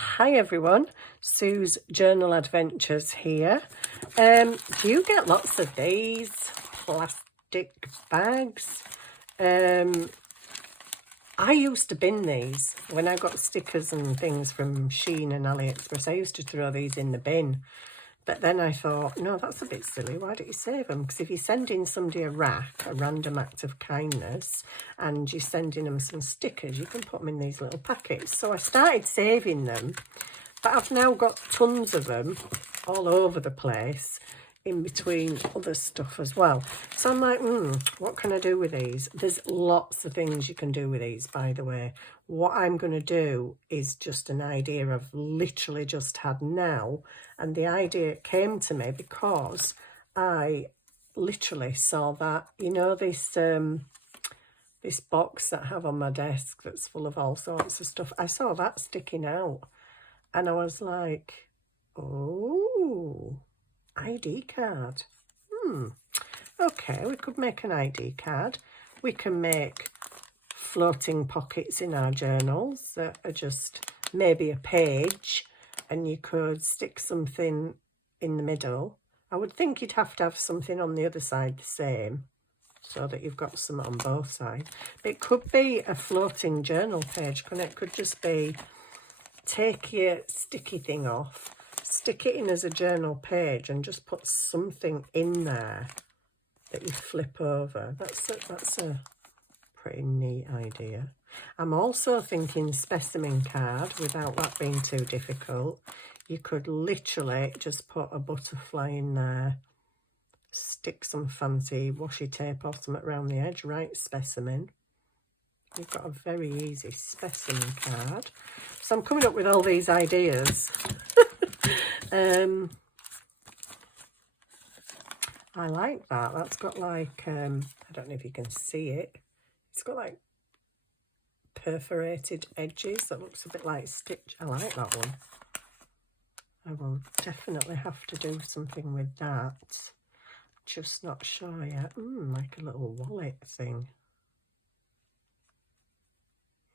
Hi everyone, Sue's Journal Adventures here. Do you get lots of these plastic bags? I used to bin these when I got stickers and things from Shein and AliExpress. I used to throw these in the bin. But then I thought, no, that's a bit silly. Why don't you save them? Because if you're sending somebody a rack, a random act of kindness, and you're sending them some stickers, you can put them in these little packets. So I started saving them, but I've now got tons of them all over the place, in between other stuff as well. So I'm like, what can I do with these? There's lots of things you can do with these, by the way. What I'm going to do is just an idea I've literally just had now. And the idea came to me because I literally saw that, you know, this box that I have on my desk that's full of all sorts of stuff. I saw that sticking out and I was like, oh, ID card. Okay, we could make an ID card. We can make floating pockets in our journals that are just maybe a page, and you could stick something in the middle. I would think you'd have to have something on the other side the same, so that you've got some on both sides. But it could be a floating journal page, couldn't it? It could just be, take your sticky thing off, stick it in as a journal page and just put something in there that you flip over. That's a pretty neat idea. I'm also thinking specimen card, without that being too difficult. You could literally just put a butterfly in there, stick some fancy washi tape or something around the edge, write specimen. You've got a very easy specimen card. So I'm coming up with all these ideas. I like that. That's got like, I don't know if you can see it. It's got like perforated edges that looks a bit like stitch. I like that one. I will definitely have to do something with that. Just not sure yet. Like a little wallet thing.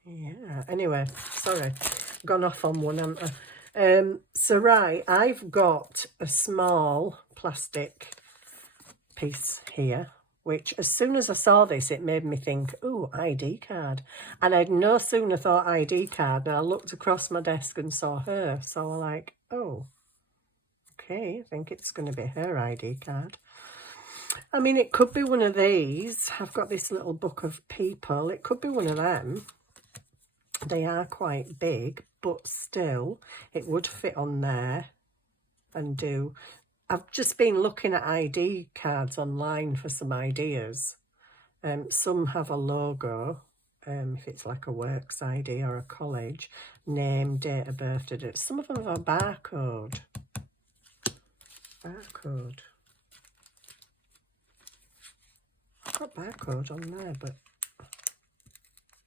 Yeah, anyway, sorry, gone off on one, haven't I? So right, I've got a small plastic piece here, which as soon as I saw this, it made me think, oh, ID card. And I'd no sooner thought ID card than I looked across my desk and saw her. So I'm like, oh, okay, I think it's going to be her ID card. I mean, it could be one of these. I've got this little book of people. It could be one of them. They are quite big, but still, it would fit on there and do. I've just been looking at ID cards online for some ideas. Some have a logo, if it's like a works ID or a college, name, date of birth. Some of them have a barcode. Barcode. I've got barcode on there, but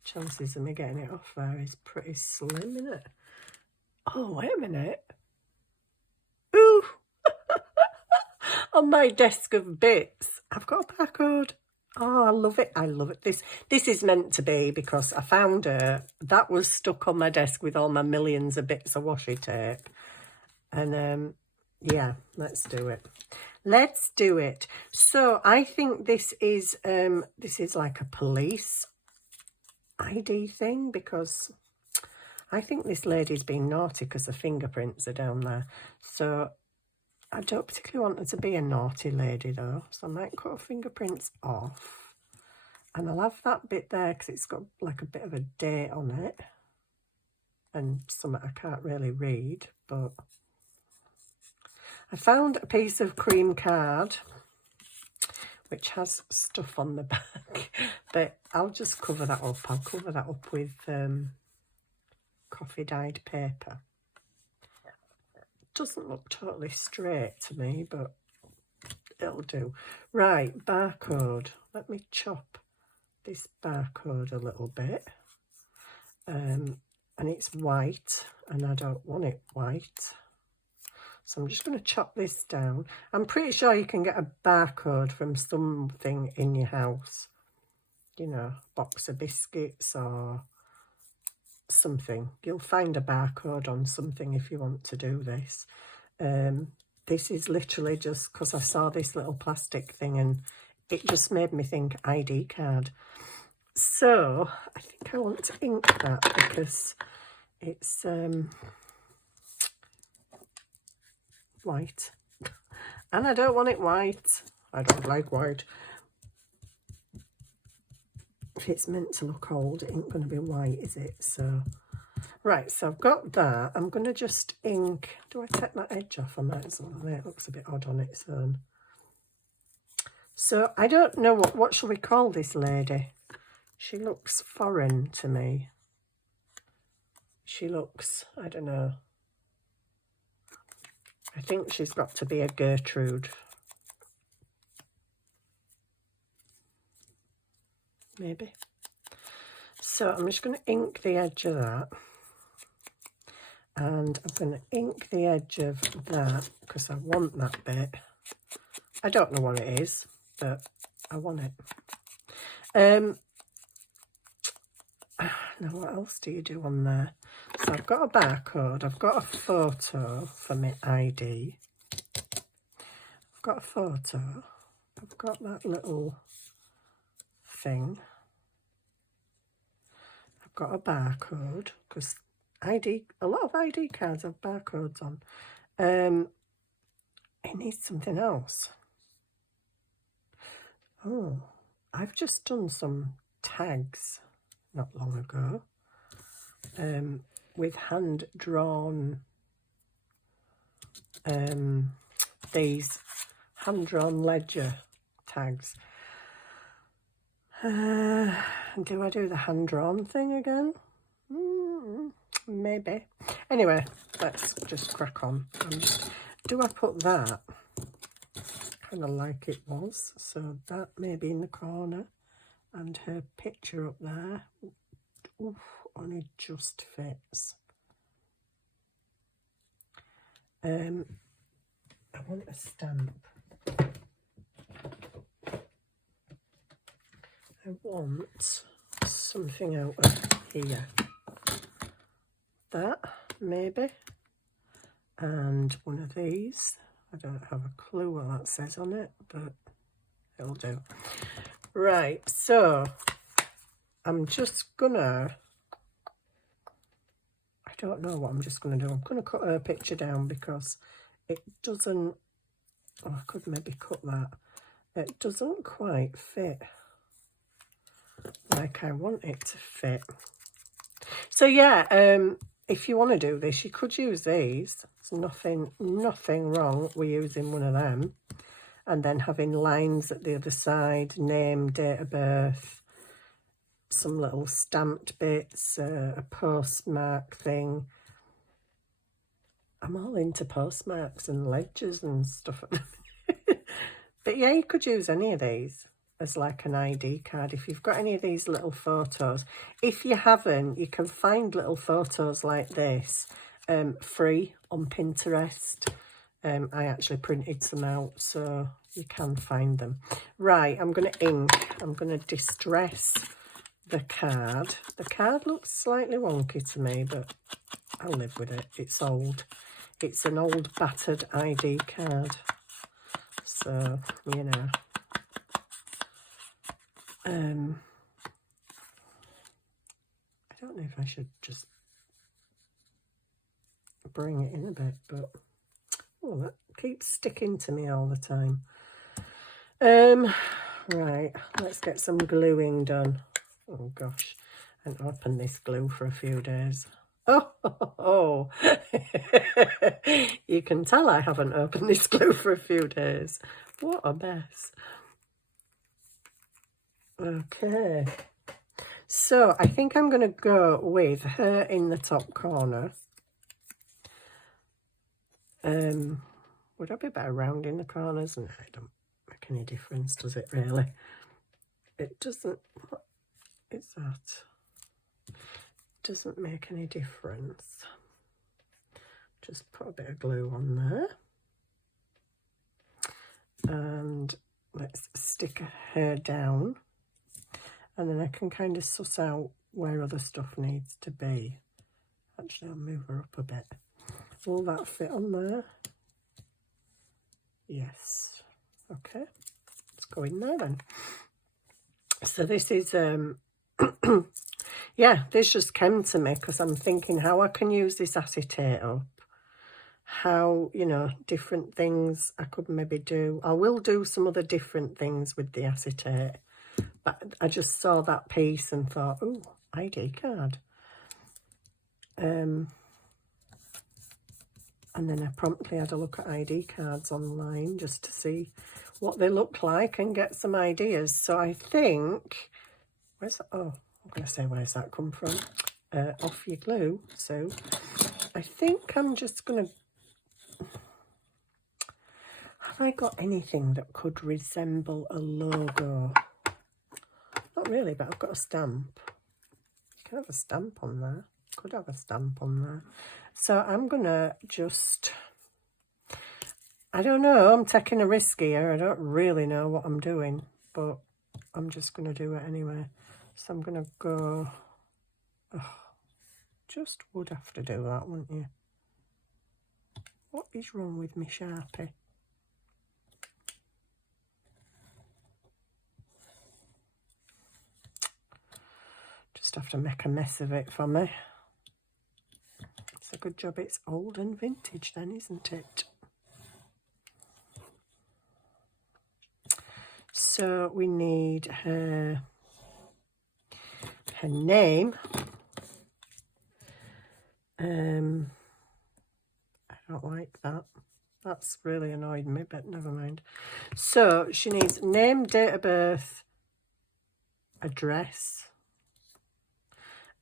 chances of me getting it off there is pretty slim, isn't it? Oh, wait a minute. Ooh! On my desk of bits, I've got a barcode. Oh, I love it. I love it. This is meant to be, because I found her. That was stuck on my desk with all my millions of bits of washi tape. And yeah, let's do it. Let's do it. So I think this is like a police ID thing, because I think this lady's been naughty because the fingerprints are down there. So I don't particularly want her to be a naughty lady though, so I might cut her fingerprints off. And I'll have that bit there because it's got like a bit of a date on it. And something I can't really read, but I found a piece of cream card which has stuff on the back, but I'll just cover that up. I'll cover that up with coffee dyed paper. Doesn't look totally straight to me, but it'll do. Right, barcode. Let me chop this barcode a little bit. And it's white, and I don't want it white. So I'm just going to chop this down. I'm pretty sure you can get a barcode from something in your house. You know, box of biscuits or something. You'll find a barcode on something if you want to do this. This is literally just because I saw this little plastic thing and it just made me think ID card. So I think I want to ink that because it's white. And I don't want it white. I don't like white. If it's meant to look old, it ain't going to be white, is it? So, right, so I've got that. I'm going to just ink. Do I take that edge off? I might as well. It looks a bit odd on its own. So, I don't know what shall we call this lady? She looks foreign to me. She looks, I don't know. I think she's got to be a Gertrude. Maybe. So I'm just going to ink the edge of that. And I'm going to ink the edge of that because I want that bit. I don't know what it is, but I want it. Now what else do you do on there? So I've got a barcode, I've got a photo for my ID. I've got a photo, I've got that little thing. I've got a barcode, because a lot of ID cards have barcodes on. It needs something else. Oh, I've just done some tags not long ago with hand-drawn these hand-drawn ledger tags. Do I do the hand-drawn thing again? Maybe. Anyway, let's just crack on. Do I put that kind of like it was? So that may be in the corner and her picture up there. Oof, only just fits. I want a stamp. I want something out of here. That, maybe. And one of these. I don't have a clue what that says on it, but it'll do. Right, so I'm just gonna, I don't know what I'm just gonna do. I'm gonna cut her picture down because it doesn't, oh, I could maybe cut that. It doesn't quite fit like I want it to fit. So yeah, if you want to do this, you could use these. There's nothing wrong with using one of them. And then having lines at the other side, name, date of birth, some little stamped bits, a postmark thing. I'm all into postmarks and ledgers and stuff. But yeah, you could use any of these as like an ID card if you've got any of these little photos. If you haven't, you can find little photos like this free on Pinterest. I actually printed some out, so you can find them. Right, I'm going to ink. I'm going to distress the card. The card looks slightly wonky to me, but I'll live with it. It's old. It's an old battered ID card. So, you know. I don't know if I should just bring it in a bit, but oh, that keeps sticking to me all the time. Right, let's get some gluing done. Oh gosh, I haven't opened this glue for a few days. Oh. You can tell I haven't opened this glue for a few days. What a mess. Okay, so I think I'm going to go with her in the top corner. Would I be better rounding the corners? No, it don't make any difference, does it really? It doesn't. What is that? Doesn't make any difference. Just put a bit of glue on there. And let's stick her down. And then I can kind of suss out where other stuff needs to be. Actually, I'll move her up a bit. Will that fit on there? Yes. Okay, let's go in there then. So this is, yeah, this just came to me because I'm thinking how I can use this acetate up. How, you know, different things I could maybe do. I will do some other different things with the acetate. But I just saw that piece and thought, oh, ID card. And then I promptly had a look at ID cards online just to see what they look like and get some ideas. So I think, where's that? Oh, I'm going to say, where's that come from? Off your glue. So I think I'm just going to, have I got anything that could resemble a logo? Not really, but I've got a stamp. You can have a stamp on there. Could have a stamp on there. So I'm going to just, I don't know, I'm taking a risk here. I don't really know what I'm doing, but I'm just going to do it anyway. So I'm going to go, oh, just would have to do that, wouldn't you? What is wrong with me Sharpie? Just have to make a mess of it for me. It's a good job it's old and vintage then, isn't it? So we need her name. I don't like that. That's really annoyed me, but never mind. So she needs name, date of birth, address.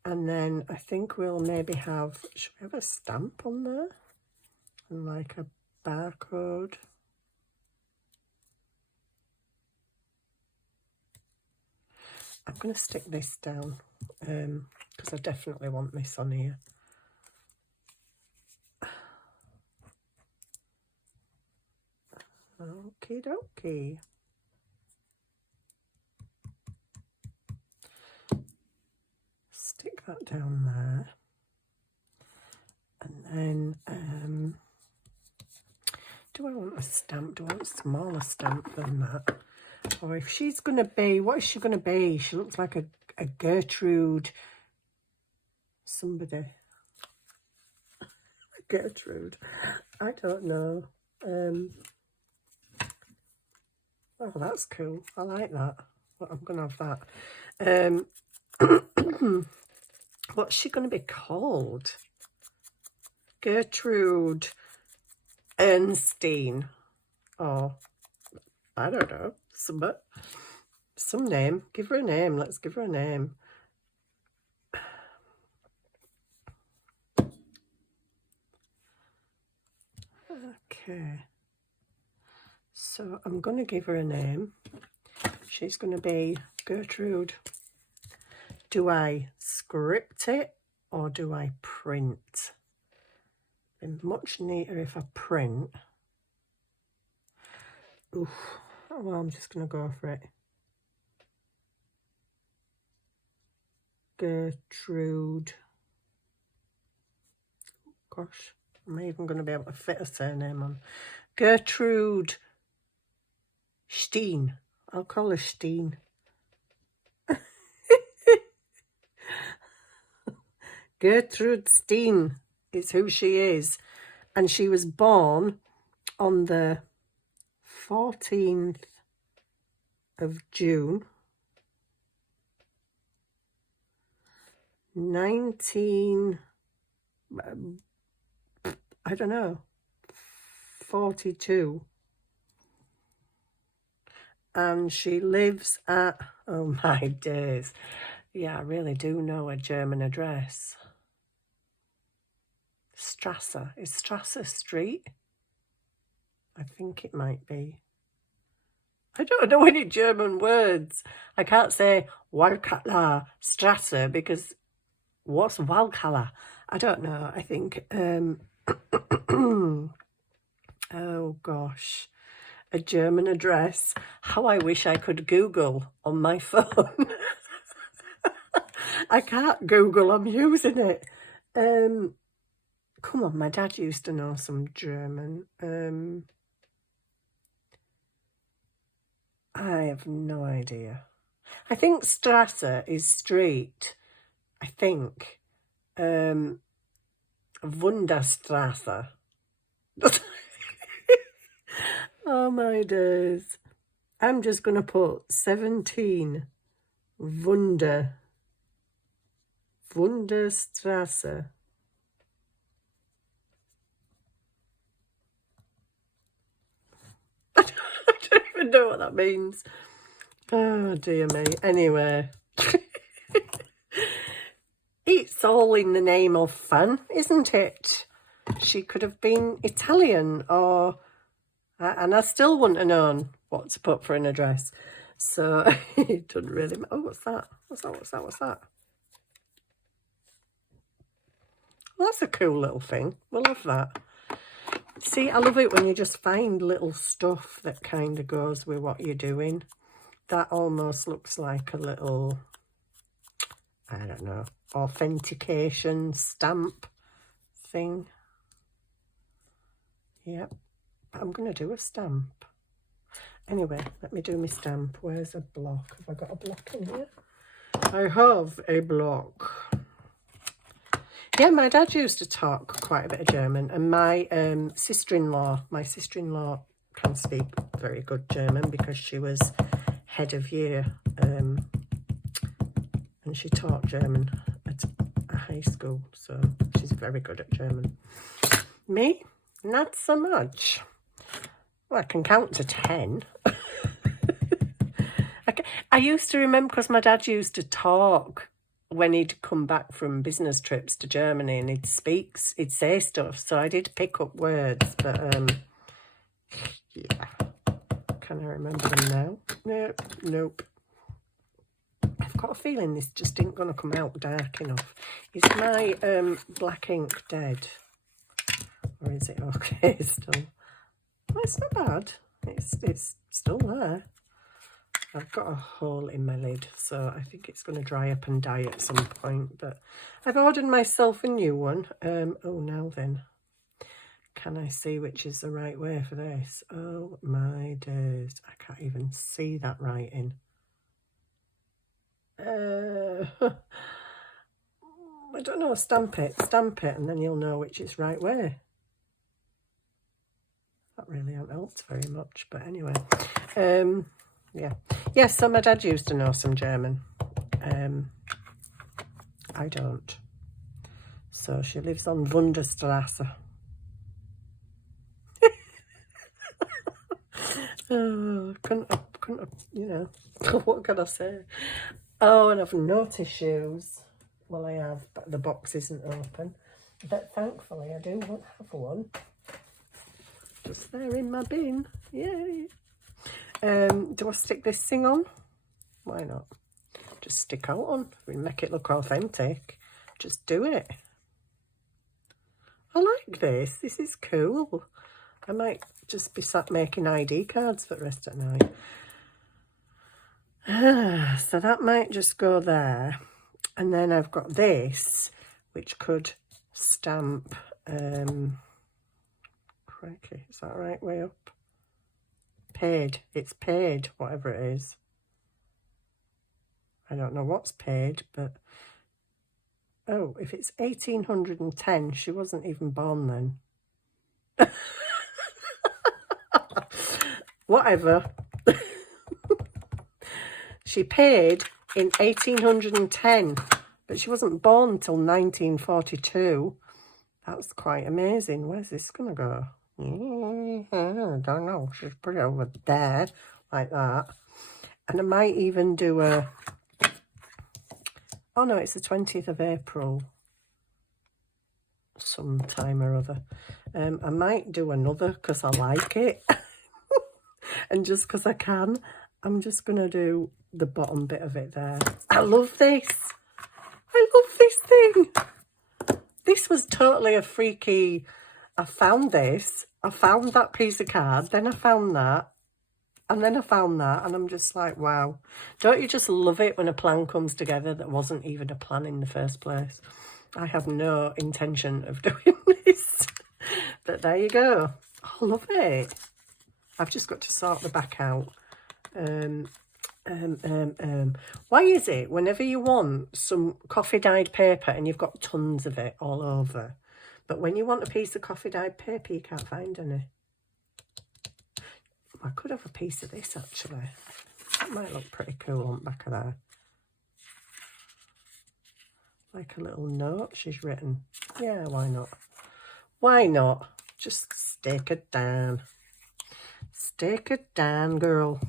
And then I think we'll maybe have, should we have a stamp on there? And like a barcode. I'm going to stick this down because I definitely want this on here. Okie dokie. Stick that down there. And then, do I want a stamp? Do I want a smaller stamp than that? Or if she's going to be, what is she going to be? She looks like a Gertrude somebody. Gertrude. I don't know. Oh, that's cool. I like that. Well, I'm going to have that. What's she going to be called? Gertrude Ernstine. Oh, I don't know. Some name. Give her a name. Let's give her a name. Okay. So I'm going to give her a name. She's going to be Gertrude. Do I script it or do I print? It's much neater if I print. Oof. Oh, well, I'm just going to go for it. Gertrude. Gosh, am I even going to be able to fit a surname on? Gertrude Steen. I'll call her Steen. Gertrude Steen is who she is. And she was born on the 14th of June, 42. And she lives at, oh my days. Yeah, I really do know a German address. Strasse. Is Strasse Street? I think it might be. I don't know any German words. I can't say Walkala Strasse because what's Walkala? I don't know. I think, oh gosh, a German address. How I wish I could Google on my phone. I can't Google, I'm using it. Come on, my dad used to know some German. I have no idea. I think Strasse is street. I think. Wunderstrasse. Oh my days. I'm just going to put 17 Wunderstrasse. I don't even know what that means. Oh dear me. Anyway. It's all in the name of fun, isn't it? She could have been Italian or... And I still wouldn't have known what to put for an address. So it doesn't really matter. Oh, what's that? What's that? Well, that's a cool little thing. We love that. See, I love it when you just find little stuff that kind of goes with what you're doing. That almost looks like a little, I don't know, authentication stamp thing. Yep. I'm going to do a stamp. Anyway, let me do my stamp. Where's a block? Have I got a block in here? I have a block. Yeah, my dad used to talk quite a bit of German, and my sister-in-law can speak very good German because she was head of year, and she taught German at a high school, so she's very good at German. Me, not so much. Well, I can count to 10. I used to remember because my dad used to talk when he'd come back from business trips to Germany, and he'd say stuff. So I did pick up words, but yeah. Can I remember them now? Nope. I've got a feeling this just ain't going to come out dark enough. Is my black ink dead? Or is it okay still? Well, it's not bad. It's still there. I've got a hole in my lid, so I think it's going to dry up and die at some point. But I've ordered myself a new one. Oh, now then. Can I see which is the right way for this? Oh, my days. I can't even see that writing. I don't know. Stamp it, and then you'll know which is right way. That really hasn't helped very much, but anyway. Yeah. Yes, so my dad used to know some German. I don't. So she lives on Wunderstrasse. Oh, couldn't you know, what can I say? Oh, and I've no tissues. Well, I have, but the box isn't open. But thankfully, I do have one. Just there in my bin. Yay. Do I stick this thing on? Why not? Just stick out on. We make it look authentic. Just do it. I like this. This is cool. I might just be sat making ID cards for the rest of the night. So that might just go there. And then I've got this, which could stamp. Crikey, is that right way up? Paid. It's paid, whatever it is. I don't know what's paid, but... Oh, if it's 1810, she wasn't even born then. Whatever. She paid in 1810, but she wasn't born till 1942. That's quite amazing. Where's this going to go? I don't know. She's put it over there, like that. And I might even do a... Oh, no, it's the 20th of April. Sometime or other. I might do another because I like it. And just because I can, I'm just going to do the bottom bit of it there. I love this. I love this thing. This was totally a freaky... I found this. I found that piece of card. Then I found that. And then I found that, and I'm just like, wow. Don't you just love it when a plan comes together that wasn't even a plan in the first place? I have no intention of doing this. But there you go. I love it. I've just got to sort the back out. Why is it whenever you want some coffee dyed paper and you've got tons of it all over, but when you want a piece of coffee dyed paper, you can't find any? I could have a piece of this, actually. That might look pretty cool on the back of there. Like a little note she's written. Yeah, why not? Why not? Just stick it down. Stick it down, girl.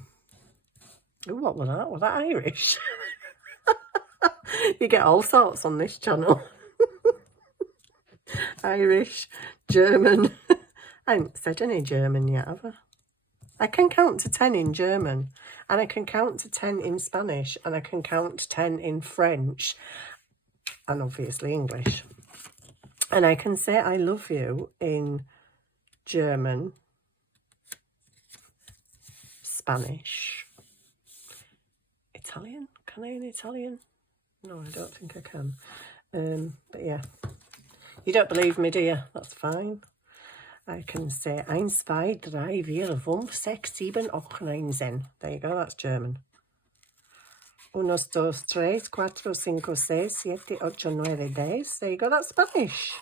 Ooh, what was that? Was that Irish? You get all sorts on this channel. Irish, German. I haven't said any German yet, have I? I can count to 10 in German, and I can count to 10 in Spanish, and I can count to 10 in French, and obviously English. And I can say I love you in German, Spanish, Italian. Can I in Italian? No, I don't think I can. But yeah, you don't believe me, do you? That's fine. I can say 1, 2, 3, 4, 5, 6, 7, 8, 9, 10. There you go, that's German. 1, 2, 3, 4, 5, 6, 7, 8, 9, 10. There you go, that's Spanish.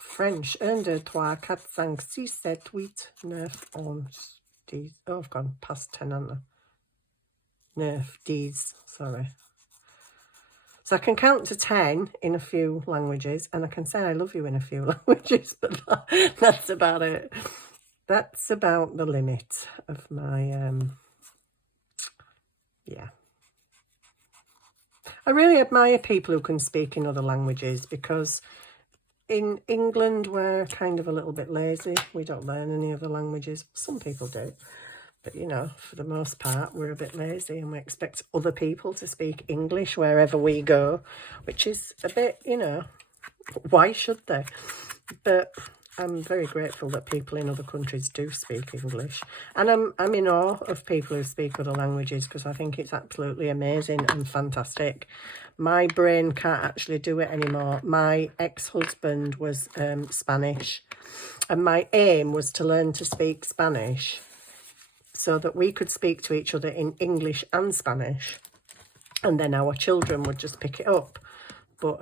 French. 1, 2, 3, 4, 5, 6, 7, 8, 9, 10. Oh, I've gone past 10, haven't I? 9, 10, sorry. So I can count to 10 in a few languages, and I can say I love you in a few languages, but that's about it. That's about the limit of my, yeah. I really admire people who can speak in other languages, because in England we're kind of a little bit lazy. We don't learn any other languages. Some people do. But, you know, for the most part, we're a bit lazy, and we expect other people to speak English wherever we go, which is a bit, you know, why should they? But I'm very grateful that people in other countries do speak English. And I'm in awe of people who speak other languages, because I think it's absolutely amazing and fantastic. My brain can't actually do it anymore. My ex-husband was Spanish, and my aim was to learn to speak Spanish, so that we could speak to each other in English and Spanish, and then our children would just pick it up. But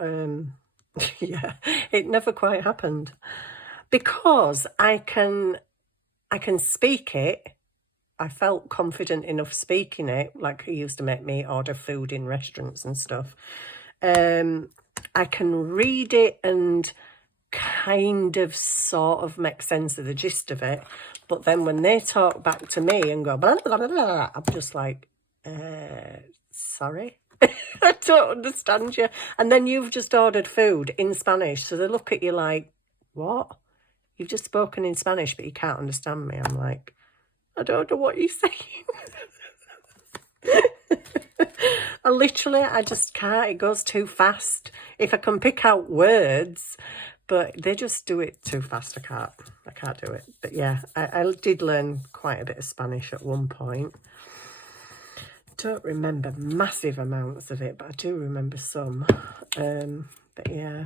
yeah, it never quite happened, because I can speak it. I felt confident enough speaking it, like he used to make me order food in restaurants and stuff. I can read it and kind of sort of make sense of the gist of it, but then when they talk back to me and go blah, blah, blah, blah, I'm just like, sorry, I don't understand you. And then you've just ordered food in Spanish, so they look at you like, what? You've just spoken in Spanish, but you can't understand me. I'm like, I don't know what you're saying. I just can't. It goes too fast. If I can pick out words, but they just do it too fast. I can't do it. But yeah, I did learn quite a bit of Spanish at one point. Don't remember massive amounts of it, but I do remember some. But yeah,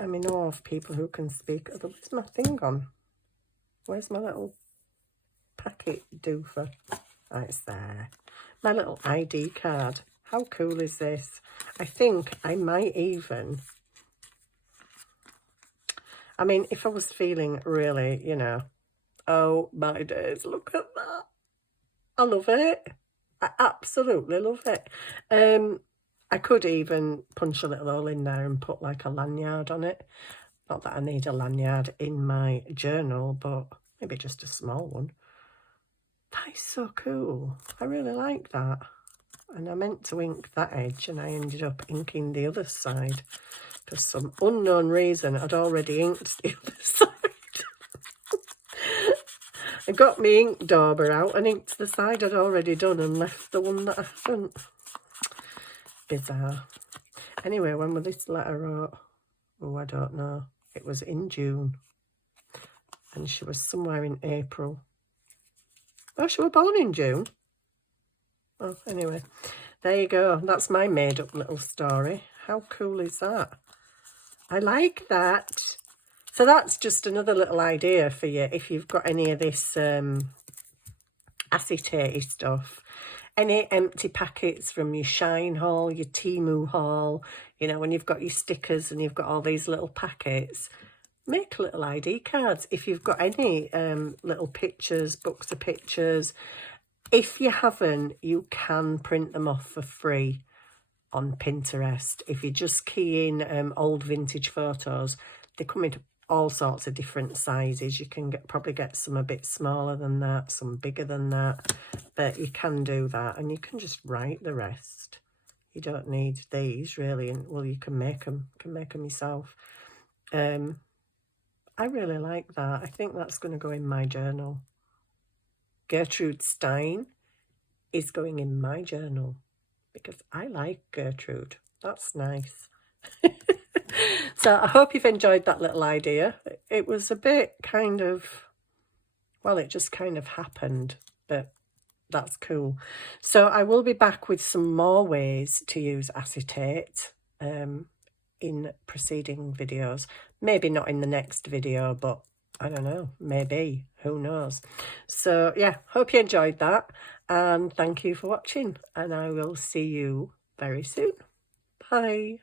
I'm in awe of people who can speak. Where's my thing gone? Where's my little packet doofer? Oh, it's there. My little ID card. How cool is this? I think I might even... I mean, if I was feeling really, you know, oh my days, look at that. I love it. I absolutely love it. I could even punch a little hole in there and put like a lanyard on it. Not that I need a lanyard in my journal, but maybe just a small one. That is so cool. I really like that. And I meant to ink that edge, and I ended up inking the other side. For some unknown reason, I'd already inked the other side. I got my ink dauber out and inked the side I'd already done and left the one that I hadn't. Bizarre. Anyway, when was this letter wrote? Oh, I don't know. It was in June. And she was somewhere in April. Oh, she was born in June. Oh, anyway, there you go. That's my made-up little story. How cool is that? I like that. So that's just another little idea for you if you've got any of this acetate stuff. Any empty packets from your Shine haul, your Temu haul, you know, when you've got your stickers and you've got all these little packets, make little ID cards. If you've got any little pictures, books of pictures, if you haven't, you can print them off for free on Pinterest. If you just key in old vintage photos, they come in all sorts of different sizes. You can probably get some a bit smaller than that, some bigger than that, but you can do that, and you can just write the rest. You don't need these really, and well, you can make them yourself. I really like that. I think that's going to go in my journal. Gertrude Stein is going in my journal because I like Gertrude. That's nice. So I hope you've enjoyed that little idea. It was a bit kind of, well, it just kind of happened, but that's cool. So I will be back with some more ways to use acetate in preceding videos. Maybe not in the next video, but I don't know, maybe, who knows. So yeah, hope you enjoyed that, and thank you for watching, and I will see you very soon. Bye.